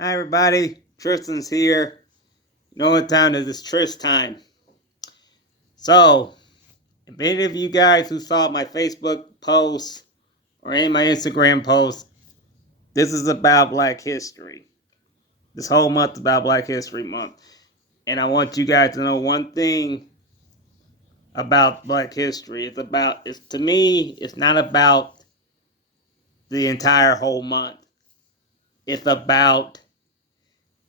Hi everybody, Tristan's here. You know what time it is? It's Trist time. So, if any of you guys who saw my Facebook post or any of my Instagram posts, this is about Black History. This whole month is about Black History Month. And I want you guys to know one thing about Black History. To me, it's not about the entire whole month. It's about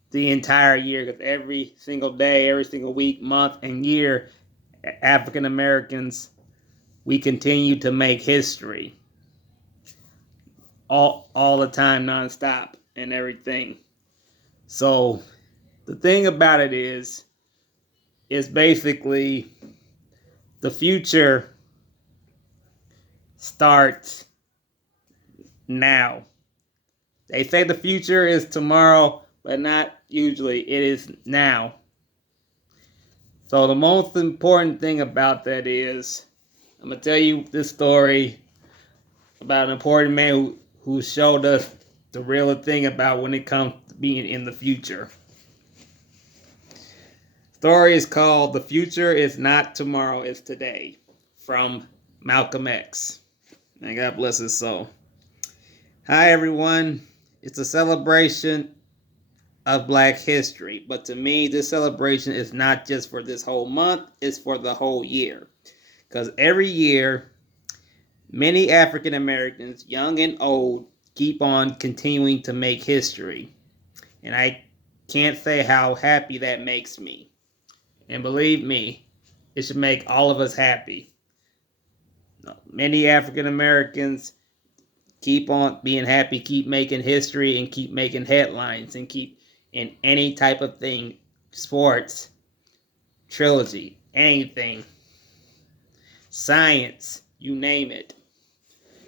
the entire year, because every single day, every single week, month, and year, African Americans, we continue to make history all the time, nonstop, and everything. So the thing about it is basically the future starts now. They say the future is tomorrow, but not usually. It is now. So the most important thing about that is, I'm gonna tell you this story about an important man who showed us the real thing about when it comes to being in the future. Story is called "The Future Is Not Tomorrow, It's Today" from Malcolm X. And God bless his soul. Hi everyone. It's a celebration of Black history, but to me this celebration is not just for this whole month, it's for the whole year. Because every year many African Americans, young and old, keep on continuing to make history. And I can't say how happy that makes me. And believe me, it should make all of us happy. Many African Americans keep on being happy, keep making history, and keep making headlines, and keep in any type of thing, sports, trilogy, anything, science, you name it.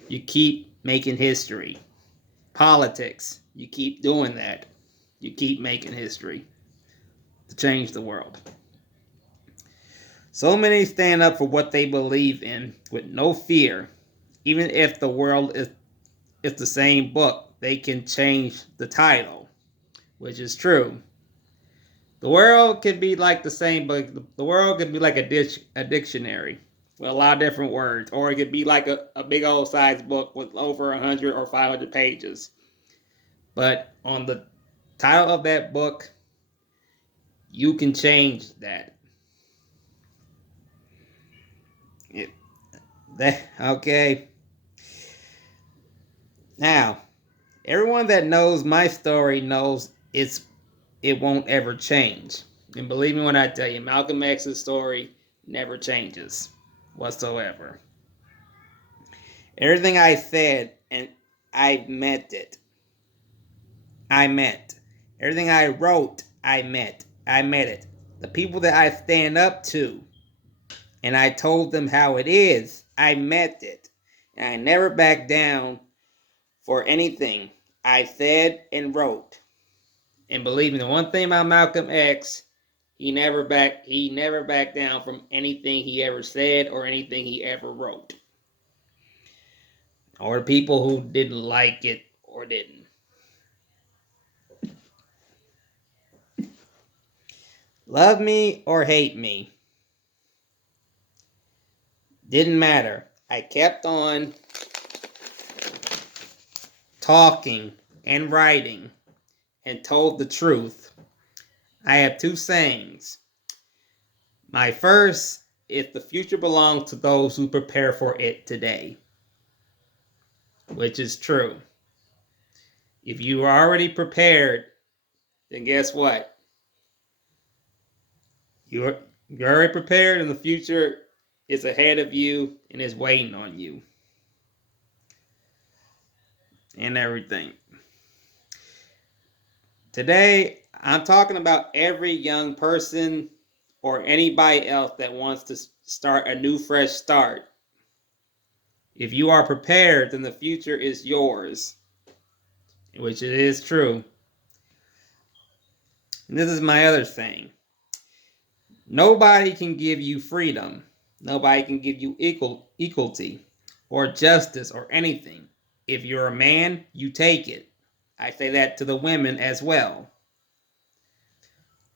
You keep making history. Politics, you keep doing that. You keep making history to change the world. So many stand up for what they believe in with no fear. Even if the world is the same book, they can change the title, which is true. The world could be like the same book. The world could be like a dictionary with a lot of different words, or it could be like a big old size book with over 100 or 500 pages. But on the title of that book, you can change that. Okay. Now, everyone that knows my story knows it won't ever change. And believe me when I tell you, Malcolm X's story never changes whatsoever. Everything I said, and I meant it. I meant. Everything I wrote, I meant. I meant it. The people that I stand up to, and I told them how it is, I meant it. And I never backed down for anything I said and wrote. And believe me, the one thing about Malcolm X, he never backed down from anything he ever said or anything he ever wrote. Or the people who didn't like it or didn't. Love me or hate me, didn't matter. I kept on talking and writing and told the truth. I have two sayings. My first is the future belongs to those who prepare for it today, which is true. If you are already prepared, then guess what? You're already prepared, and the future is ahead of you and is waiting on you. And everything. Today, I'm talking about every young person or anybody else that wants to start a new, fresh start. If you are prepared, then the future is yours, which it is true. And this is my other thing. Nobody can give you freedom. Nobody can give you equality or justice or anything. If you're a man, you take it. I say that to the women as well.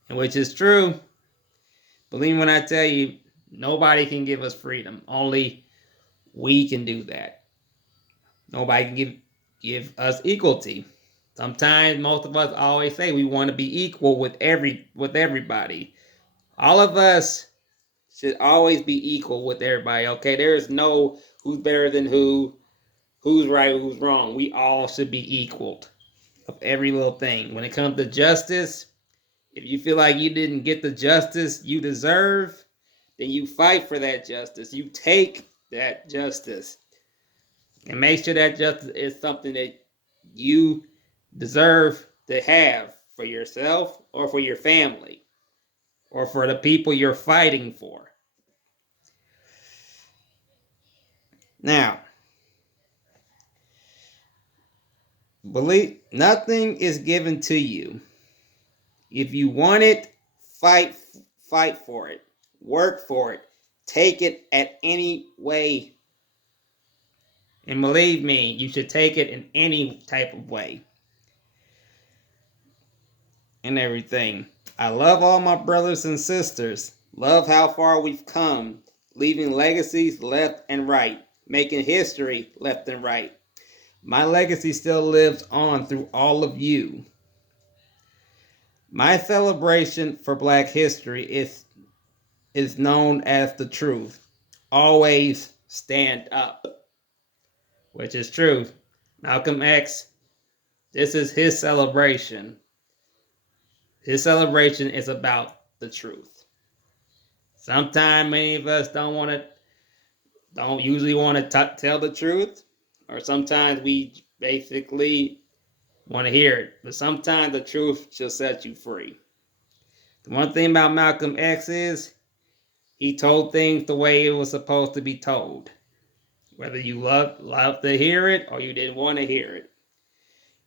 And which is true. Believe me when I tell you, nobody can give us freedom. Only we can do that. Nobody can give us equality. Sometimes most of us always say we want to be equal with everybody. All of us should always be equal with everybody, okay? There is no who's better than who's right, who's wrong. We all should be equaled of every little thing. When it comes to justice, if you feel like you didn't get the justice you deserve, then you fight for that justice. You take that justice. And make sure that justice is something that you deserve to have for yourself or for your family or for the people you're fighting for. Now, believe nothing is given to you. If you want it, fight for it. Work for it. Take it at any way. And believe me, you should take it in any type of way. And everything. I love all my brothers and sisters. Love how far we've come. Leaving legacies left and right. Making history left and right. My legacy still lives on through all of you. My celebration for Black history is known as the truth. Always stand up. Which is true. Malcolm X, this is his celebration. His celebration is about the truth. Sometimes many of us don't usually want to tell the truth, or sometimes we basically want to hear it. But sometimes the truth shall set you free. The one thing about Malcolm X is he told things the way it was supposed to be told. Whether you love to hear it or you didn't want to hear it.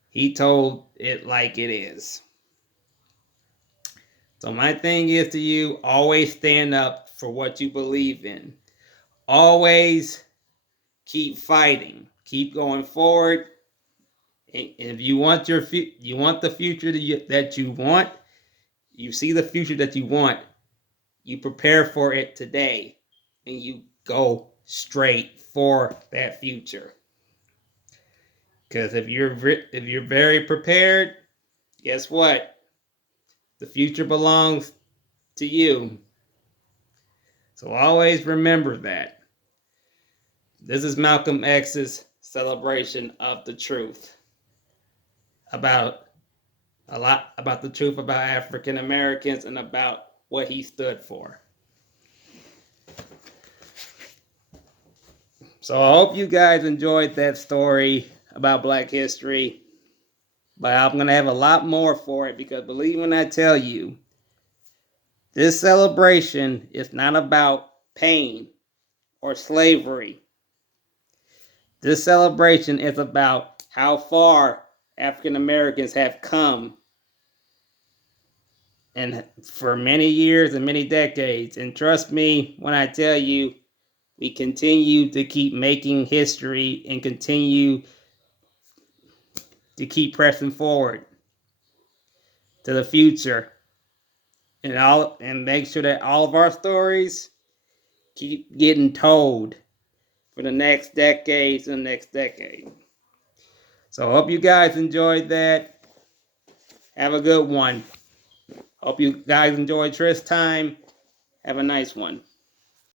He told it like it is. So my thing is to you, always stand up for what you believe in. Always keep fighting. Keep going forward. And if you want the future that you want, you see the future that you want, you prepare for it today and you go straight for that future. Because if you're very prepared, guess what? The future belongs to you. So always remember that. This is Malcolm X's celebration of the truth. About the truth about African Americans and about what he stood for. So I hope you guys enjoyed that story about Black history. But I'm going to have a lot more for it because believe when I tell you, this celebration is not about pain or slavery. This celebration is about how far African Americans have come and for many years and many decades. And trust me when I tell you, we continue to keep making history and continue to keep pressing forward to the future. And make sure that all of our stories keep getting told for the next decades and the next decade. So I hope you guys enjoyed that. Have a good one. Hope you guys enjoyed Tryst time. Have a nice one.